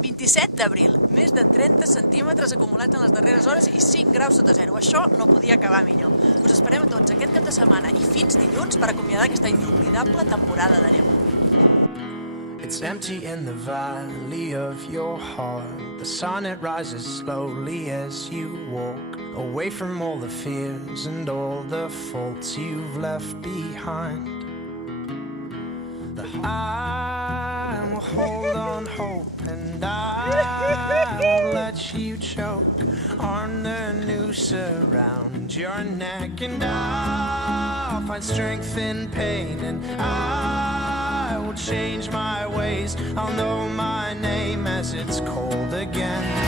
27 d'abril, més de 30 centímetres acumulats en les darreres hores i 5 graus sota zero. Això no podia acabar millor. Us esperem a tots aquest cap de setmana i fins dilluns per acomiadar aquesta inoblidable temporada de neu. It's empty in the valley of your heart. The sun, it rises slowly as you walk away from all the fears and all the faults you've left behind. I will hold on hope, and I won't let you choke on the noose around your neck, and I'll find strength in pain, and I will change my ways. I'll know my name as it's cold again.